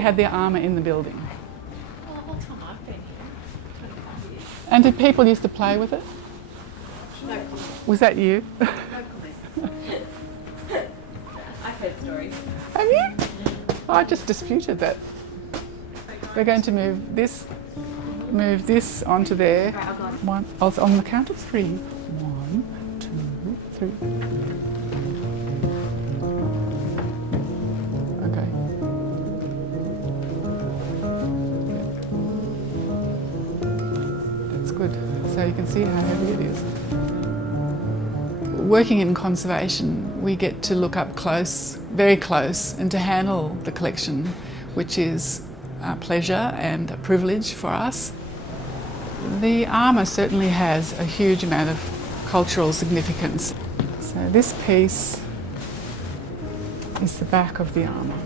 actually had their armour in the building. Well, the whole time I've been here, 25 years. And did people used to play with it? No comment. Was that you? No comment. I've heard stories. Have you? Oh, I just disputed that. We're going to move this onto there. Right, I'll go on. One, on the count of 3. 1, 2, 3. Okay. That's good. So you can see how heavy it is. Working in conservation, we get to look up close, very close, and to handle the collection, which is a pleasure and a privilege for us. The armour certainly has a huge amount of cultural significance. So this piece is the back of the armour.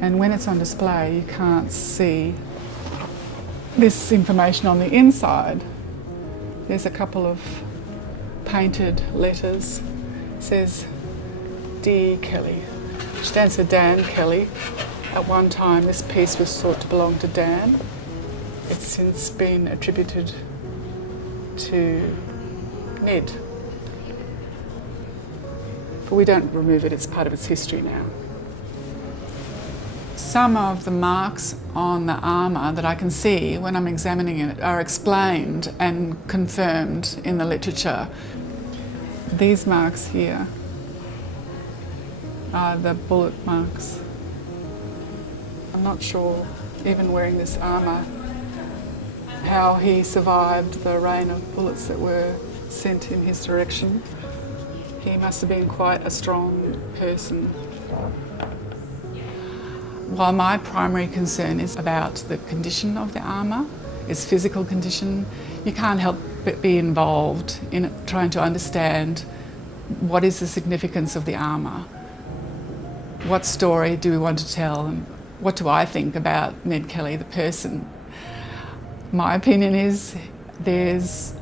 And when it's on display, you can't see this information on the inside. There's a couple of painted letters. It says D. Kelly, which stands for Dan Kelly. At one time, this piece was thought to belong to Dan. It's since been attributed to Ned. But we don't remove it, it's part of its history now. Some of the marks on the armour that I can see when I'm examining it are explained and confirmed in the literature. These marks here are the bullet marks. I'm not sure, even wearing this armour, how he survived the rain of bullets that were sent in his direction. He must have been quite a strong person. While my primary concern is about the condition of the armour, its physical condition, you can't help but be involved in trying to understand what is the significance of the armour. What story do we want to tell, and what do I think about Ned Kelly, the person? My opinion is there's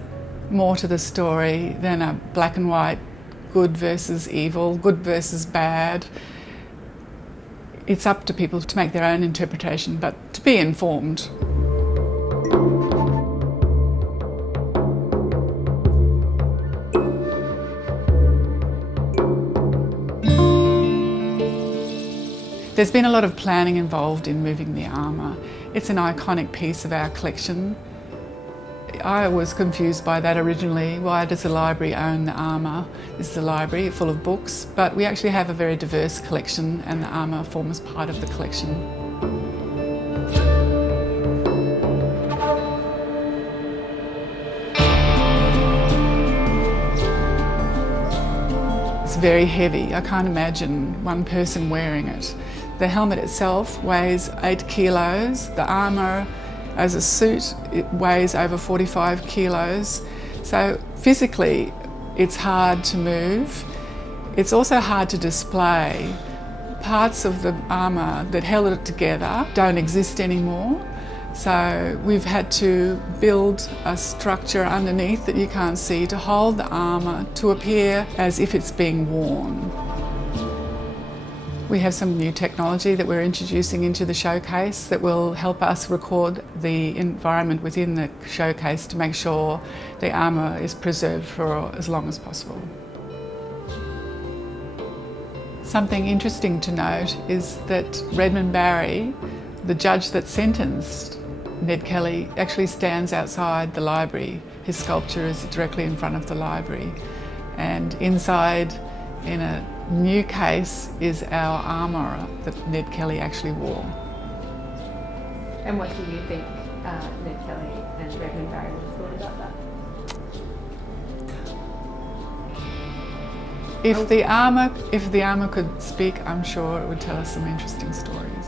more to the story than a black and white good versus evil, good versus bad. It's up to people to make their own interpretation, but to be informed. There's been a lot of planning involved in moving the armour. It's an iconic piece of our collection. I was confused by that originally. Why does the library own the armour? This is a library full of books, but we actually have a very diverse collection and the armour forms part of the collection. It's very heavy. I can't imagine one person wearing it. The helmet itself weighs 8 kilos. The armour as a suit, it weighs over 45 kilos. So physically, it's hard to move. It's also hard to display. Parts of the armour that held it together don't exist anymore. So we've had to build a structure underneath that you can't see to hold the armour to appear as if it's being worn. We have some new technology that we're introducing into the showcase that will help us record the environment within the showcase to make sure the armour is preserved for as long as possible. Something interesting to note is that Redmond Barry, the judge that sentenced Ned Kelly, actually stands outside the library. His sculpture is directly in front of the library. And inside, in a new case, is our armour that Ned Kelly actually wore. And what do you think Ned Kelly and Redmond Barry would have thought about that? If the armour could speak, I'm sure it would tell us some interesting stories.